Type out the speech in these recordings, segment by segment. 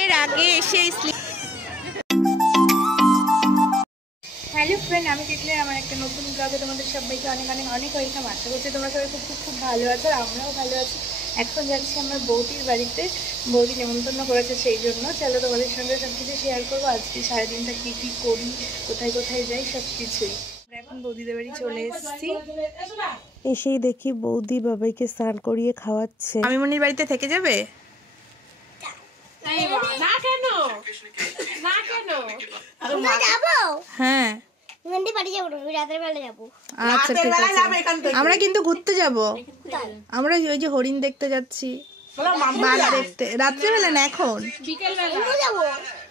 এর আগে এসে হ্যালো ফ্রেন্ড, আমি দেখলে আমার একটা নতুন ব্লগে তোমাদের সবাইকে অনেক অনেক অনেক ওয়েলকাম। আশা করছি তোমরা সবাই খুব খুব খুব ভালো আছো, আর আমরাও ভালো আছি। এখন যাচ্ছি আমার বৌদির বাড়িতে, বৌদি নেমন্তন্ন করেছে, সেই জন্য চলো তোমাদের সঙ্গে সব কিছু শেয়ার করবো। আজকে সারাদিনটা কী কী করি, কোথায় কোথায় যাই, সব কিছুই। এখন বৌদিদের বাড়ি চলে এসেছি। এসেই দেখি বৌদি বাবাইকে স্নান করিয়ে খাওয়াচ্ছে। আমি মনির বাড়িতে থেকে যাবে? হ্যাঁ, আচ্ছা ঠিক আছে। আমরা কিন্তু ঘুরতে যাব, আমরা ওই যে হরিণ দেখতে যাচ্ছি, বাঘ দেখতে। রাত্রেবেলা না, এখন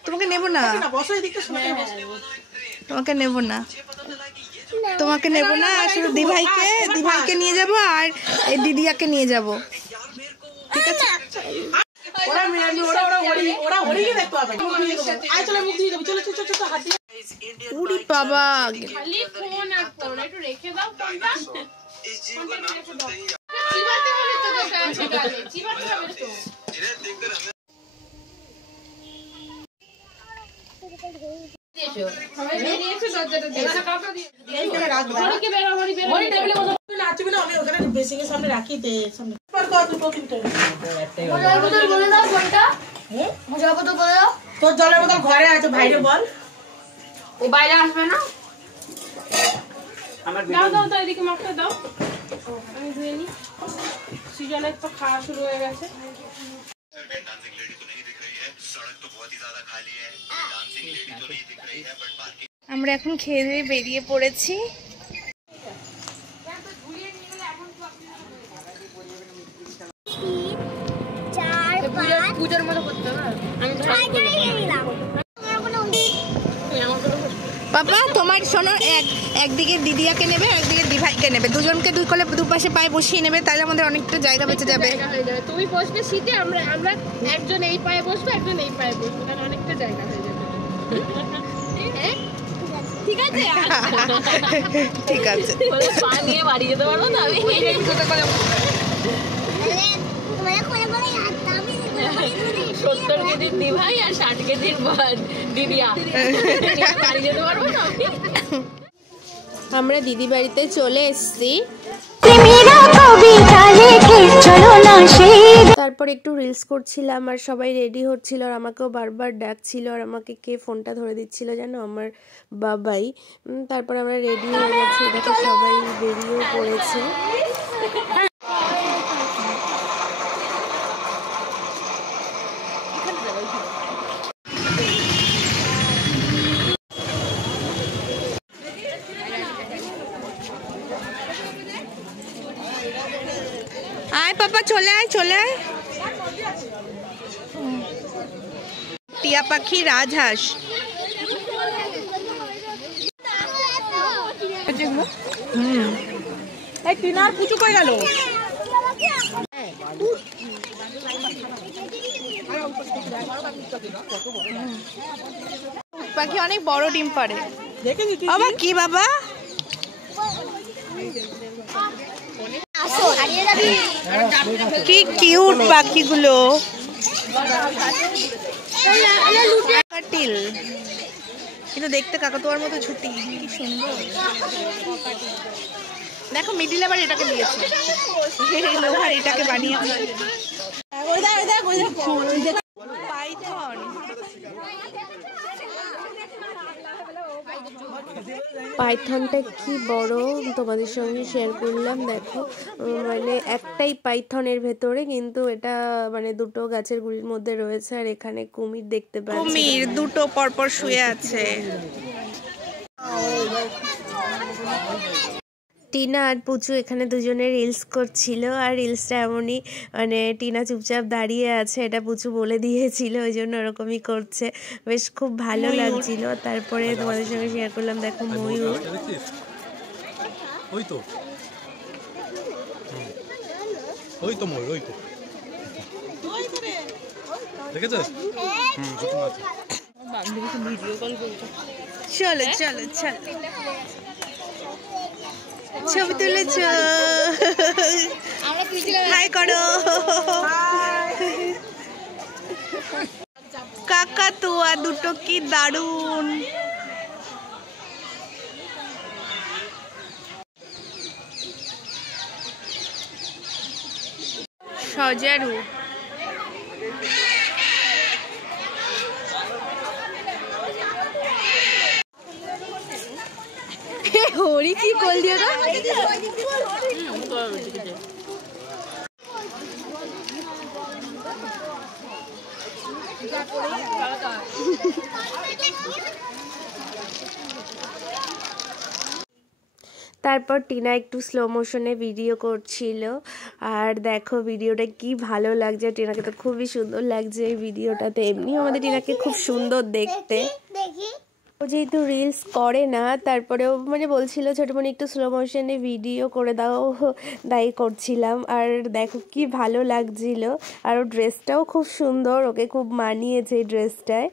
তোমাকে নেব না, তোমাকে নেব না, তোমাকে নেব না। শুধু দিভাইকে নিয়ে যাব আর এই দিদিয়াকে নিয়ে যাব, ঠিক আছে? উড়ি বাবা, তোর জলের বোতল ঘরে আছে, বাইরে বল। ও বাইরে আসবে না। দাও দাও তো, এদিকে মাখতে দাও, আমি ধুয়ে নি। সিজনের তো খাওয়া শুরু হয়ে গেছে। আমরা এখন খেয়ে দিয়ে বেরিয়ে পড়েছি। পূজার মতো করতে হবে। বাবা তোমার শোনো, একদিকে দিদিয়াকে নেবে, একদিকে দিভাইকে নেবে, দুজনকে দুই কোলে দুপাশে পায়ে বসিয়ে নেবে, তাহলে আমাদের অনেকটা জায়গা বেঁচে যাবে। তুমি বসবে সিটে, আমরা একজন এই পায়ে বসবো, একজন এই পায়ে বসবো, তাহলে অনেকটা জায়গা হয়ে যাবে। ঠিক আছে, ঠিক আছে। পা নিয়ে বাড়ি যেতে পারবো না আমি। 70 কেজির দিভাই আর 60 কেজির দিদিয়া, বাড়ি যেতে পারবো না। আমরা দিদি বাড়িতে চলে এসেছি। তারপর একটু রিলস করছিলাম আর সবাই রেডি হচ্ছিল, আর আমাকেও বারবার ডাকছিল, আর আমাকে কে ফোনটা ধরে দিচ্ছিল জানো, আমার বাবাই। তারপর আমরা রেডি হয়ে গেছি, দেখো সবাই বেরিয়েও পড়েছে। আয় পাপা, চলে আয়, চলে আয়। টিয়া পাখি, রাজহাঁস। এই টিনার পুচু কই গেল? পাখি অনেক বড় ডিম পারে। দেখেছি বাবা, কি বাবা? কি কিউট পাখিগুলো। কাটিল, কিন্তু দেখতে কাকাতুয়ার মতো ছুটি, কি সুন্দর। দেখো মিডিল আবার এটাকে দিয়েছে, লোহার এটাকে বানিয়ে। পাইথন, পাইথনটা কি বড় তোমাদের সঙ্গে শেয়ার করলাম। দেখো মানে একটাই পাইথনের ভেতরে, কিন্তু এটা মানে দুটো গাছের গুড়ির মধ্যে রয়েছে, আর এখানে কুমির দেখতে পাচ্ছি। কুমির দুটো পরপর শুয়ে আছে। টিনা আর পুচু এখানে দুজনে রিলস করছিল, আর রিলসটা এমনই মানে টিনা চুপচাপ দাঁড়িয়ে আছে, এটা পুচু বলে দিয়েছিল, ওই জন্য ওরকমই করছে, বেশ খুব ভালো লাগছিল। তারপরে তোমাদের সঙ্গে শেয়ার করলাম, দেখো ময়ূর। ওই তো ময়ূর, ওই তো দেখেছিস? চলো চলো চলো, ছবি তুলেছ, হাই করো। কাকাতুয়া দুটো কি দারুণ। সজারু হরি কি করলি ওরা? তারপর টিনা একটু স্লো মোশনে ভিডিও করছিল, আর দেখো ভিডিওটা কি ভালো লাগছে। টিনাকে তো খুবই সুন্দর লাগছে এই ভিডিওটাতে, এমনিও আমাদের টিনাকে খুব সুন্দর দেখতে। ও যেহেতু রিলস করে না, তারপরেও মানে বলছিল ছোটমণি একটু স্লো মোশনে ভিডিও করে দাও, তাই করছিলাম। আর দেখো কি ভালো লাগছিল, আর ওর ড্রেসটাও খুব সুন্দর, ওকে খুব মানিয়েছে এই ড্রেসটায়।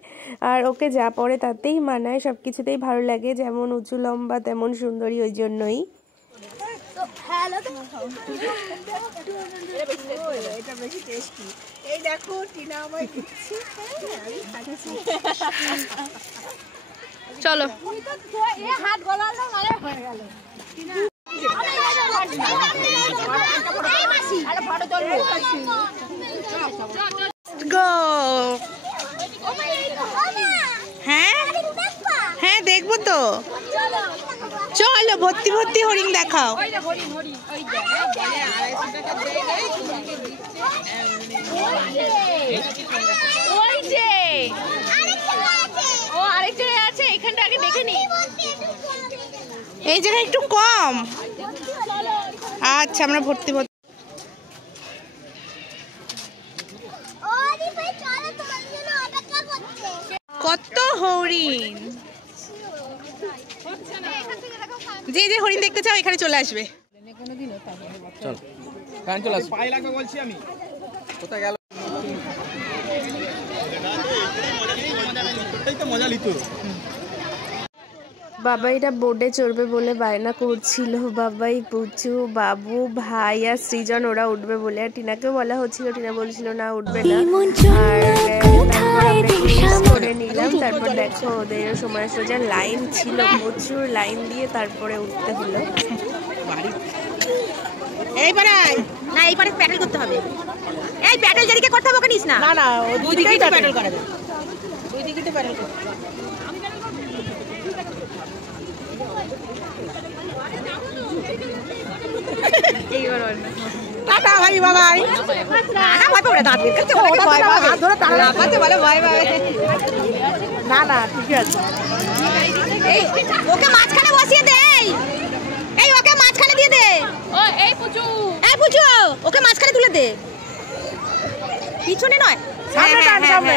আর ওকে যা পরে তাতেই মানায়, সব কিছুতেই ভালো লাগে, যেমন উঁচু লম্বা তেমন সুন্দরী, ওই জন্যই। এই দেখো টিনা আমায় দিচ্ছে। চলো হাত গলালো মানে হয়ে গেল। গো। হ্যাঁ হ্যাঁ দেখবো তো, চলো ভর্তি ভর্তি হরিণ দেখাও। ওই যে ও আরেকটা আছে, এখানটা আগে দেখে নি। এই জায়গায় একটু কম। আচ্ছা আমরা ভর্তি ভর্তি। কত হরিণ, যে যে হরিণ দেখতে চাও এখানে চলে আসবে। চল কারেন্ট চলে আসবে, পাই লাগবে বলছি আমি। কোথায় গেল? এই তো মজা লিতো। বাবাইরা বোর্ডে চড়বে বলে বায়না করছিল, বাবাই, পুচু, বাবু, ভাই আর সৃজন ওরা উঠবে বলে। আর টিনাকেও বলা হচ্ছিল, টিনা বলছিল না উঠবে না। আর করে নিলাম। তারপর দেখো ওদের সময় সোজা লাইন ছিল, প্রচুর লাইন দিয়ে তারপরে উঠতে হলো। এইবারে না, এইবারে প্যাডেল করতে হবে। এই প্যাডেল যেদিকে করতে হবে ওকে নিস না। না না, দুই দিকেই প্যাডেল করা যায়, দুই দিকেই তো প্যাডেল করতে হবে। টাটা ভাই, বাবাই। না ভয় পাবে, দাঁত বের করতে ওটা ভয় পাবে, হাত ধরে টানা লাফাতে বলে ভয় পাবে। না না ঠিক আছে, এই ওকে মাঝখানে বসিয়ে দে, এই ওকে মাঝখানে দিয়ে দে। ও এই পুচু, এই পুচু ওকে মাঝখানে তুলে দে, পিছনে নয়, সামনে টান, সামনে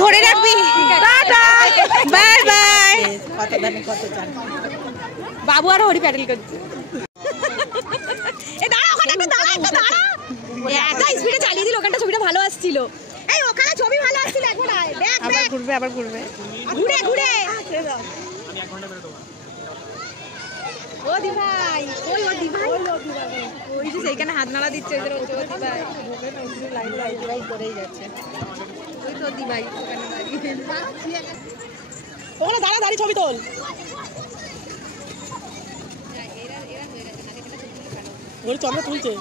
ধরে রাখবি। Tata bye bye. কত জানি কত জানি। বাবু আর হরি প্যাডেল করছে। এই দাঁড়া, ওখানে একটু দাঁড়া, একটু দাঁড়া। এত স্পিডে চালিয়ে দিল, ওখানটা ছবিটা ভালো আসছিল। এই ওখানে ছবি ভালো আসছিল, একবার আয়, দেখ আবার দেখ, ঘুরবে, আবার ঘুরবে, ঘুরে ঘুরে। ও দি ভাই, ওই ও দি ভাই, ওই যে সেইখানে হাত নাড়া দিচ্ছে, ওই যে ও দি ভাই লাইন করেই যাচ্ছে। ওই তো দি ভাই ওখানে দাঁড়িয়ে, ওখানে দাঁড়া, দাঁড়িয়ে ছবি তোল। ওই চন্দ্র তুলছে।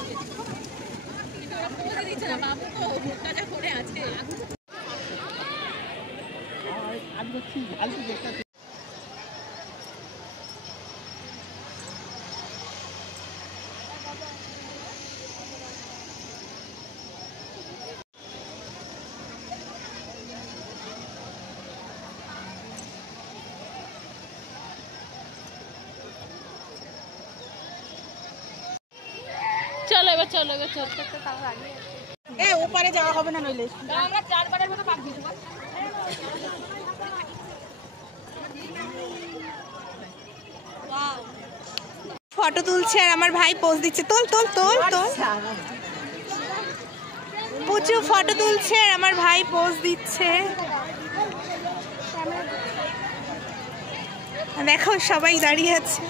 চলো এবার, চলো এবার, চলো। এ ওপারে যাওয়া হবে না নইলে। আমরা 4 বারের মতো পাক দিতে পারি। ফটো তুলছে আর আমার ভাই পোজ দিচ্ছে। তোল তোল তোল তোল। পুচু ফটো তুলছে আর আমার ভাই পোজ দিচ্ছে। দেখো সবাই দাঁড়িয়ে আছে।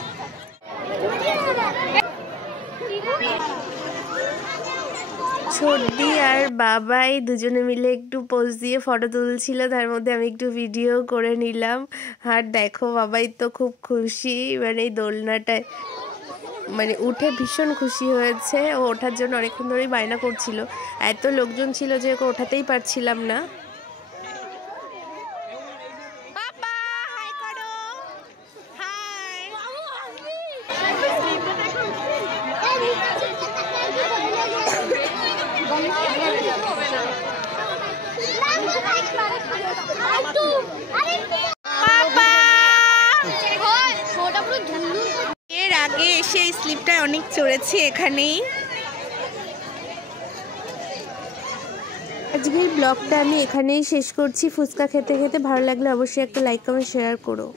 ছোটদি আর বাবাই দুজনে মিলে একটু পোজ দিয়ে ফটো তুলছিল, তার মধ্যে আমি একটু ভিডিও করে নিলাম। আর দেখো বাবাই তো খুব খুশি, মানে এই দোলনাটায় মানে উঠে ভীষণ খুশি হয়েছে। ও ওঠার জন্য অনেকক্ষণ ধরেই বায়না করছিল, এত লোকজন ছিল যে ওকে ওঠাতেই পারছিলাম না। এর আগে এসে এই স্লিপটায় অনেক চড়েছি এখানেই। আজকের ব্লগটা আমি এখানেই শেষ করছি। ফুচকা খেতে খেতে ভালো লাগলে অবশ্যই একটা লাইক কমেন্ট শেয়ার করো।